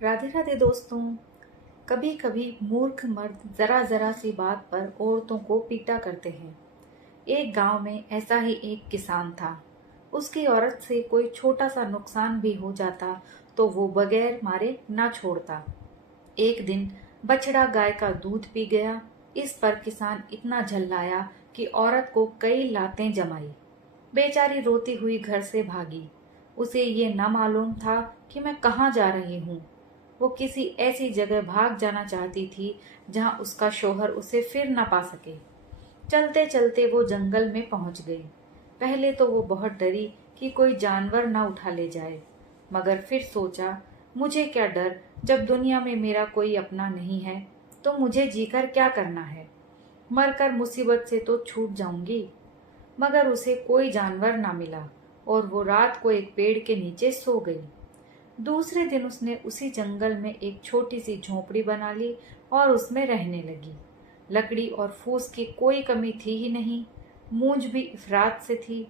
राधे राधे दोस्तों। कभी कभी मूर्ख मर्द जरा जरा सी बात पर औरतों को पीटा करते हैं। एक गांव में ऐसा ही एक किसान था। उसकी औरत से कोई छोटा सा नुकसान भी हो जाता तो वो बगैर मारे ना छोड़ता। एक दिन बछड़ा गाय का दूध पी गया। इस पर किसान इतना झल्लाया कि औरत को कई लातें जमाई। बेचारी रोती हुई घर से भागी। उसे ये न मालूम था कि मैं कहाँ जा रही हूँ। वो किसी ऐसी जगह भाग जाना चाहती थी जहाँ उसका शौहर उसे फिर न पा सके। चलते चलते वो जंगल में पहुंच गई। पहले तो वो बहुत डरी कि कोई जानवर न उठा ले जाए, मगर फिर सोचा, मुझे क्या डर, जब दुनिया में मेरा कोई अपना नहीं है तो मुझे जीकर क्या करना है। मरकर मुसीबत से तो छूट जाऊंगी। मगर उसे कोई जानवर ना मिला और वो रात को एक पेड़ के नीचे सो गई। दूसरे दिन उसने उसी जंगल में एक छोटी सी झोपड़ी बना ली और उसमें रहने लगी। लकड़ी और फूस की कोई कमी थी ही नहीं। मूंज भी इफरात से थी।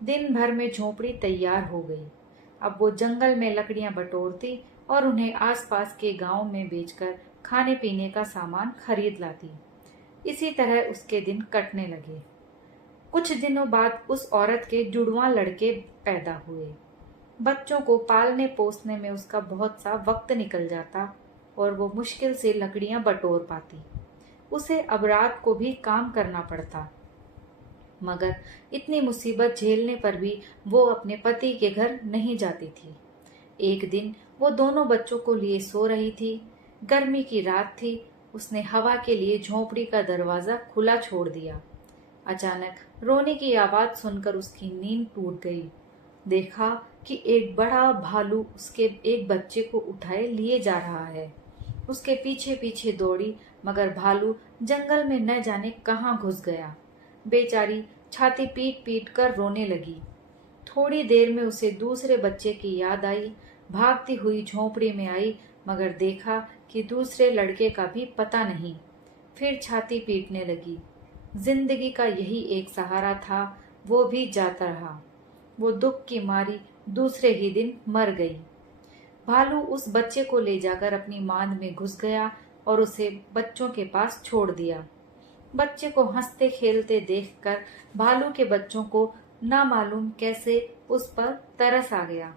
दिन भर में झोपड़ी तैयार हो गई। अब वो जंगल में लकड़ियां बटोरती और उन्हें आसपास के गांव में बेचकर खाने पीने का सामान खरीद लाती। इसी तरह उसके दिन कटने लगे। कुछ दिनों बाद उस औरत के जुड़वां लड़के पैदा हुए। बच्चों को पालने पोसने में उसका बहुत सा वक्त निकल जाता और वो मुश्किल से लकड़ियां बटोर पाती। उसे अब रात को भी काम करना पड़ता। मगर इतनी मुसीबत झेलने पर भी वो अपने पति के घर नहीं जाती थी। एक दिन वो दोनों बच्चों को लिए सो रही थी। गर्मी की रात थी। उसने हवा के लिए झोंपड़ी का दरवाजा खुला छोड़ दिया। अचानक रोने की आवाज सुनकर उसकी नींद टूट गई। देखा कि एक बड़ा भालू उसके एक बच्चे को उठाए लिए जा रहा है। उसके पीछे पीछे दौड़ी, मगर भालू जंगल में न जाने कहाँ घुस गया। बेचारी छाती पीट पीट कर रोने लगी। थोड़ी देर में उसे दूसरे बच्चे की याद आई। भागती हुई झोंपड़ी में आई, मगर देखा कि दूसरे लड़के का भी पता नहीं। फिर छाती पीटने लगी। जिंदगी का यही एक सहारा था, वो भी जाता रहा। वो दुख की मारी दूसरे ही दिन मर गई। भालू उस बच्चे को ले जाकर अपनी मांद में घुस गया और उसे बच्चों के पास छोड़ दिया। बच्चे को हंसते खेलते देखकर भालू के बच्चों को ना मालूम कैसे उस पर तरस आ गया।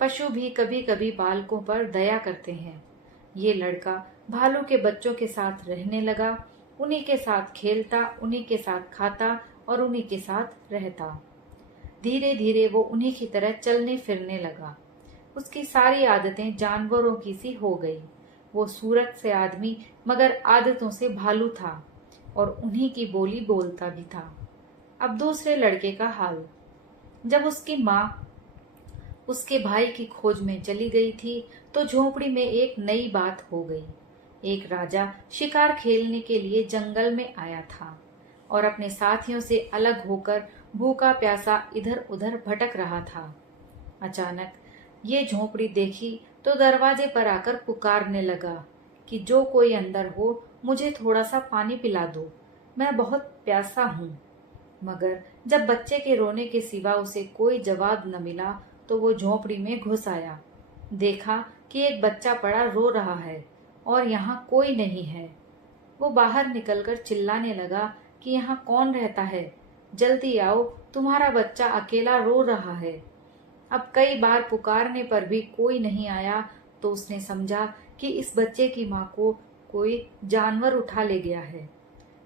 पशु भी कभी कभी बालकों पर दया करते हैं। ये लड़का भालू के बच्चों के साथ रहने लगा। उन्हीं के साथ खेलता, उन्हीं के साथ खाता और उन्हीं के साथ रहता। धीरे धीरे वो उन्हीं की तरह चलने फिरने लगा। उसकी सारी आदतें जानवरों की सी हो गई। वो सूरत से आदमी मगर आदतों से भालू था और उन्हीं की बोली बोलता भी था। अब दूसरे लड़के का हाल। जब उसकी माँ उसके भाई की खोज में चली गई थी तो झोपड़ी में एक नई बात हो गई। एक राजा शिकार खेलने के लिए जंगल में आया था और अपने साथियों से अलग होकर भूखा प्यासा इधर उधर भटक रहा था। अचानक ये झोपड़ी देखी तो दरवाजे पर आकर पुकारने लगा कि जो कोई अंदर हो, मुझे थोड़ा सा पानी पिला दो, मैं बहुत प्यासा हूँ। मगर जब बच्चे के रोने के सिवा उसे कोई जवाब न मिला तो वो झोपड़ी में घुस आया। देखा कि एक बच्चा पड़ा रो रहा है और यहाँ कोई नहीं है। वो बाहर निकलकर चिल्लाने लगा कि यहाँ कौन रहता है, जल्दी आओ, तुम्हारा बच्चा अकेला रो रहा है। अब कई बार पुकारने पर भी कोई नहीं आया तो उसने समझा कि इस बच्चे की माँ को कोई जानवर उठा ले गया है।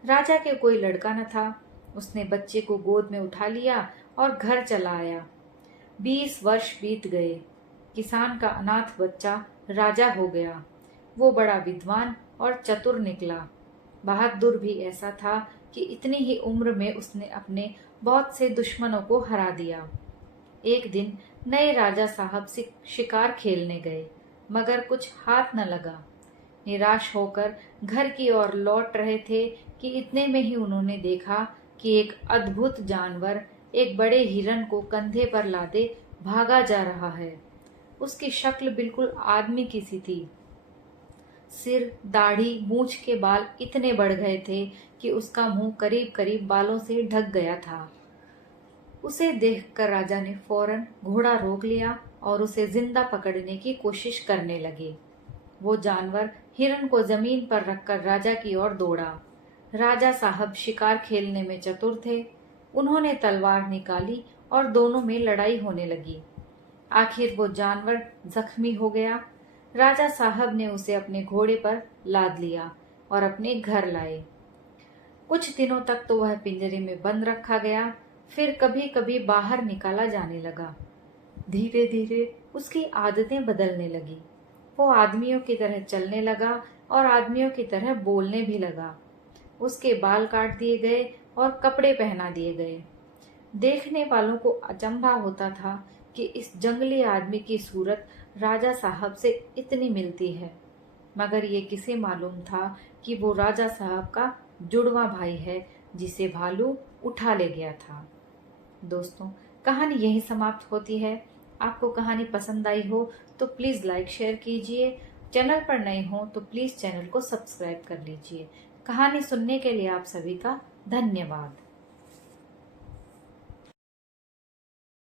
राजा के कोई लड़का न था। उसने बच्चे को गोद में उठा लिया और घर चला आया। 20 वर्ष बीत गए। किसान का अनाथ बच्चा राजा हो गया। वो बड़ा विद्वान और चतुर निकला। बहादुर भी ऐसा था कि इतनी ही उम्र में उसने अपने बहुत से दुश्मनों को हरा दिया। एक दिन नए राजा साहब शिकार खेलने गए, मगर कुछ हाथ न लगा। निराश होकर घर की ओर लौट रहे थे कि इतने में ही उन्होंने देखा कि एक अद्भुत जानवर एक बड़े हिरन को कंधे पर लादे भागा जा रहा है। उसकी शक्ल बिल्कुल आदमी की सी थी। सिर, दाढ़ी, मूछ के बाल इतने बढ़ गए थे कि उसका मुंह करीब करीब बालों से ढक गया था। उसे देखकर राजा ने फौरन घोड़ा रोक लिया और उसे जिंदा पकड़ने की कोशिश करने लगे। वो जानवर हिरन को जमीन पर रखकर राजा की ओर दौड़ा। राजा साहब शिकार खेलने में चतुर थे। उन्होंने तलवार निकाली और दोनों में लड़ाई होने लगी। आखिर वो जानवर जख्मी हो गया। राजा साहब ने उसे अपने घोड़े पर लाद लिया और अपने घर लाए। कुछ दिनों तक तो वह पिंजरे में बंद रखा गया, फिर कभी कभी बाहर निकाला जाने लगा। धीरे धीरे उसकी आदतें बदलने लगी। वो आदमियों की तरह चलने लगा और आदमियों की तरह बोलने भी लगा। उसके बाल काट दिए गए और कपड़े पहना दिए गए। देखने वालों को अचंभा होता था कि इस जंगली आदमी की सूरत राजा साहब से इतनी मिलती है, मगर ये किसे मालूम था कि वो राजा साहब का जुड़वा भाई है जिसे भालू उठा ले गया था। दोस्तों, कहानी यहीं समाप्त होती है। आपको कहानी पसंद आई हो तो प्लीज़ लाइक शेयर कीजिए। चैनल पर नए हो तो प्लीज़ चैनल को सब्सक्राइब कर लीजिए। कहानी सुनने के लिए आप सभी का धन्यवाद।